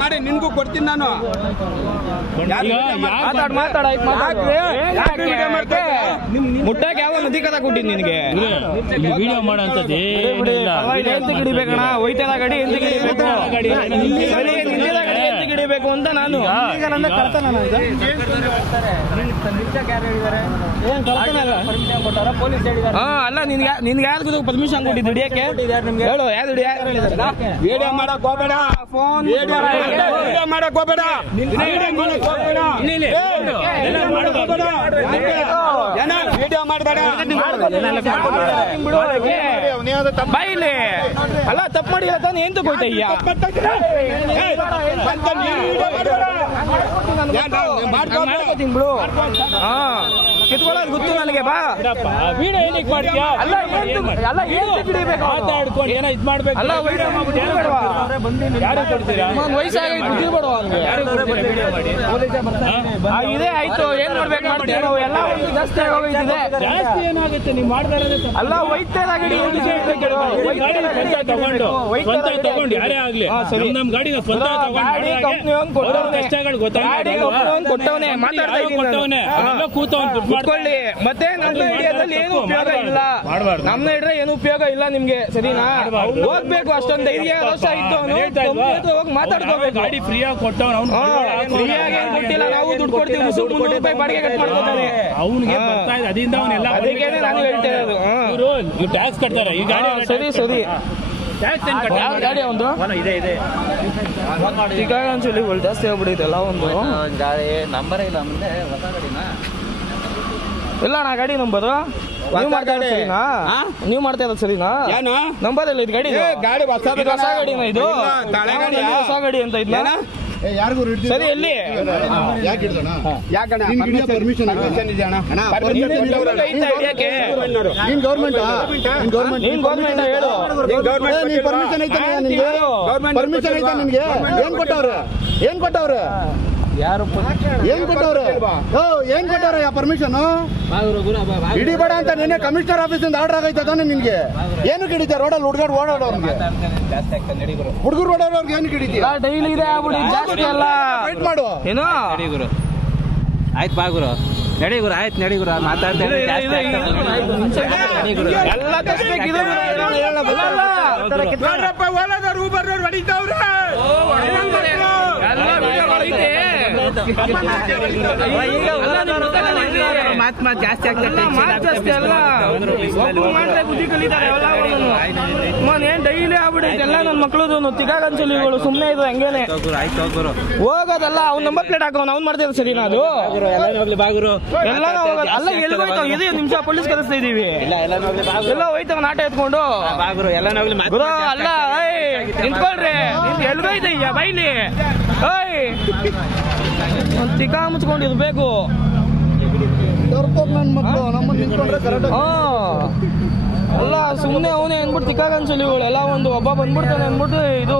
ಮಾಡಿ ನಿನ್ಗೂ ಕೊಡ್ತೀನಿ ನಾನು. ಮುಟ್ಟಕ್ಕೆ ಯಾವ ನದಿ ಕದ ಕೊಟ್ಟಿನಿ ನಿನಗೆ ವಿಡಿಯೋ ಮಾಡೋಂಥದ್ದು ಗಿಡಿಬೇಕಣ. ಹೋಯ್ತದ ಗಾಡಿ ಎಂತ ಗಿಡಿಬೇಕು ಅಂತ ನಾನು ಅಲ್ಲ ನಿನ್ಗೆ ಯಾರು ಪರ್ಮಿಷನ್ ಕೊಟ್ಟಿದ್ದು ಹಿಡಿಯಕ್ಕೆ ಹೇಳು. ಯಾರು ವಿಡಿಯೋ ಮಾಡಕ್ ಹೋಗ್ಬೇಡ, ಫೋನ್ ಮಾಡಕ್ ಹೋಗ್ಬೇಡ, ವಿಡಿಯೋ ಮಾಡಬೇಡ. ಬಾಯಿಲಿ ಅಲ್ಲ ತಪ್ಪು ಮಾಡಿಲ್ಲ ತಾನು ಏನ್ ತಗೋಯ್ತಯ್ಯ. ಮಾಡ್ಕೋತೀನಿ ಬಿಡು. ಹಾ ಕಿತ್ಕೊಳ್ಳೋದು ಗೊತ್ತು ನನಗೆ. ಬಾ ವಿಡಿಯೋ ಏನಕ್ಕೆ ಮಾಡ್ತೀಯಾ? ಅಲ್ಲ ಮಾತಾಡ್ಕೊಂಡು ಏನೋ ಇದು ಮಾಡ್ಬೇಕು. ಅಲ್ಲ ಇದೇ ಆಯ್ತು. ಏನ್ ಮಾಡ್ಬೇಕು ಮಾಡ್ತೀವಿ ನಾವು ಎಲ್ಲ. ಜಾಸ್ತಿ ಆಗೋಗಿದೆ. ಜಾಸ್ತಿ ಏನಾಗುತ್ತೆ ನೀವು ಮಾಡ್ತಾ ಇರೋದು. ಅಲ್ಲ ವೈದ್ಯರಾಗಿ ತಗೊಂಡು ಯಾರೇ ಆಗ್ಲಿ ನಮ್ ಗಾಡಿ ಕೊಟ್ಟವನೇ ಮಾತಾಡ್ತಾವನೆ ಕೂತ್ಕೊಳ್ಳಿ. ಮತ್ತೆ ನನ್ನ ಏರಿಯಾದಲ್ಲಿ ಏನು ಉಪಯೋಗ ಇಲ್ಲ. ನಮ್ಮ ಹಿಡ್ರೆ ಏನು ಉಪಯೋಗ ಇಲ್ಲ ನಿಮ್ಗೆ, ಸರಿನಾ? ಹೋಗ್ಬೇಕು ಅಷ್ಟೊಂದು ಧೈರ್ಯ ರೋಷ ಇತ್ತು. ಹೋಗಿ ಮಾತಾಡ್ಕೋಬೇಕು. ಗಾಡಿ ಫ್ರೀಯಾಗಿ ಕೊಟ್ಟವನು. ಫ್ರೀಯಾಗಿ ಏನ್ ಕೊಟ್ಟಿಲ್ಲ, ನಾವು ದುಡ್ಡು ಕೊಡ್ತೀವಿ. 300 ರೂಪಾಯಿ ಬಾಡಿಗೆ ಕಟ್ ಮಾಡ್ಕೋತಾನೆ ಅವನಿಗೆ. ಅದರಿಂದ ಅವನ್ನೆಲ್ಲ ಅದಕ್ಕೆ ನಾನು ಹೇಳ್ತಾ ಇರೋದು. ಟ್ಯಾಕ್ಸ್ ಕಟ್ತಾರೆ ಈ ಗಾಡಿ. ಸರಿ ಸರಿ ಗಾಡಿ ಒಂದು ಈಗ ಒಂದ್ಸಲಿ ಜಾಸ್ತಿ ಆಗ್ಬಿಟ್ಟಿದೆಲ್ಲ. ಒಂದು ಗಾಡಿ ನಂಬರೇ ಇಲ್ಲ ಮುಂದೆ. ಹೊಸ ಗಾಡಿನ ಇಲ್ಲ ನಾ ಗಾಡಿ ನಂಬರು ನೀವು ಮಾಡ್ತಾ ಇರೋದು ಸರಿನಾ? ನೀವು ಮಾಡ್ತಾ ಇರೋದು ಸರಿನಾ? ನಂಬರ್ ಇಲ್ಲ ಇದು ಗಾಡಿ. ಗಾಡಿ ಹೊಸ ಗಾಡಿನ ಇದು. ಹೊಸ ಗಾಡಿ ಅಂತ ಇದ್ನ ಸರಿ. ಎಲ್ಲಿ ಪರ್ಮಿಷನ್ ಐತಾ ನಿನ್ಗೆ? ಏನ್ ಕೊಟ್ಟವ್ರೆ? ಯಾರು ಏನ್ ಕೊಟ್ಟವ್ರೆ? ಏನ್ ಕೊಟ್ಟವ್ರೆ ಪರ್ಮಿಷನ್? ಹಿಡಿಬೇಡ ಅಂತ ನಿನ್ನೆ ಕಮಿಷನರ್ ಆಫೀಸಿಂದ ಆರ್ಡರ್ ಆಗೈತೆ ತಾನೆ ನಿನ್ಗೆ? ಏನು ಹಿಡಿತ ರೋಡಲ್ಲಿ ಹುಡುಗಾಡ್ ಓಡಾಡೋರ್ಗೆ? ಹುಡುಗರು ಓಡಾಡೋರ್ಗೆ ಏನು ಹಿಡಿತೀಯ? ಡೈಲಿ ಇದೆ ಜಾಸ್ತಿ ಅಲ್ಲ. ಫೈಟ್ ಮಾಡು. ಏನು ಆಯ್ತು ಬಾ ಗುರು, ನಡಿ ಗುರು. ಆಯ್ತು ನಡಿ ಗುರು. ಮಾತಾಡ್ತೇನೆ ಎಲ್ಲ ತಸ್ಬೇಕು. ಜಾಸ್ತಿ ಜಾಸ್ತಿ ಅಲ್ಲ. ಮಾಡ್ರೆ ಬುದ್ಧಿ ಕಲಿತಾರೆ ಏನ್ ಡೈಲಿ ಆಗ್ಬಿಡೈತೆ ಎಲ್ಲ. ನನ್ನ ಮಕ್ಳದು ತಿಗಾಗನ್ಸಲಿಗಳು ಸುಮ್ನೆ ಇದು ಹಂಗೇನೆ ಹೋಗೋದಲ್ಲ. ಅವ್ನ ನಂಬರ್ ಪ್ಲೇಟ್ ಹಾಕೋನ್ ಅವ್ನ್ ಮಾಡ್ತಿರೋದು ಸರಿನಾ? ಅದು ಎಲ್ಲ ಅಲ್ಲ. ಎಲ್ಲಿಗೋಯ್ತಾವ? ಇದೇ ನಿಮಿಷ ಪೊಲೀಸ್ ಕರೆಸ್ತಾ ಇದೀವಿ. ಎಲ್ಲ ಹೋಯ್ತಾವ ನಾಟ ಎತ್ಕೊಂಡು. ಗುರು ಅಲ್ಲ ನಿಂತ್ಕೊಳ್ರಿ. ಎಲ್ಗೋಯ್ತಯ್ಯ ಬೈಲಿ. ತಿಕಾ ಮುಚ್ಕೊಂಡಿರ್ಬೇಕು. ಅಲ್ಲ ಸುಮ್ನೆ ಅವನೇ ಅನ್ಬಿಟ್ಟು ತಿಕ್ಕಾಗ ಅನ್ಸಲಿಗಳು ಎಲ್ಲ. ಒಂದು ಒಬ್ಬ ಬಂದ್ಬಿಡ್ತಾನೆ ಅನ್ಬಿಟ್ಟು ಇದು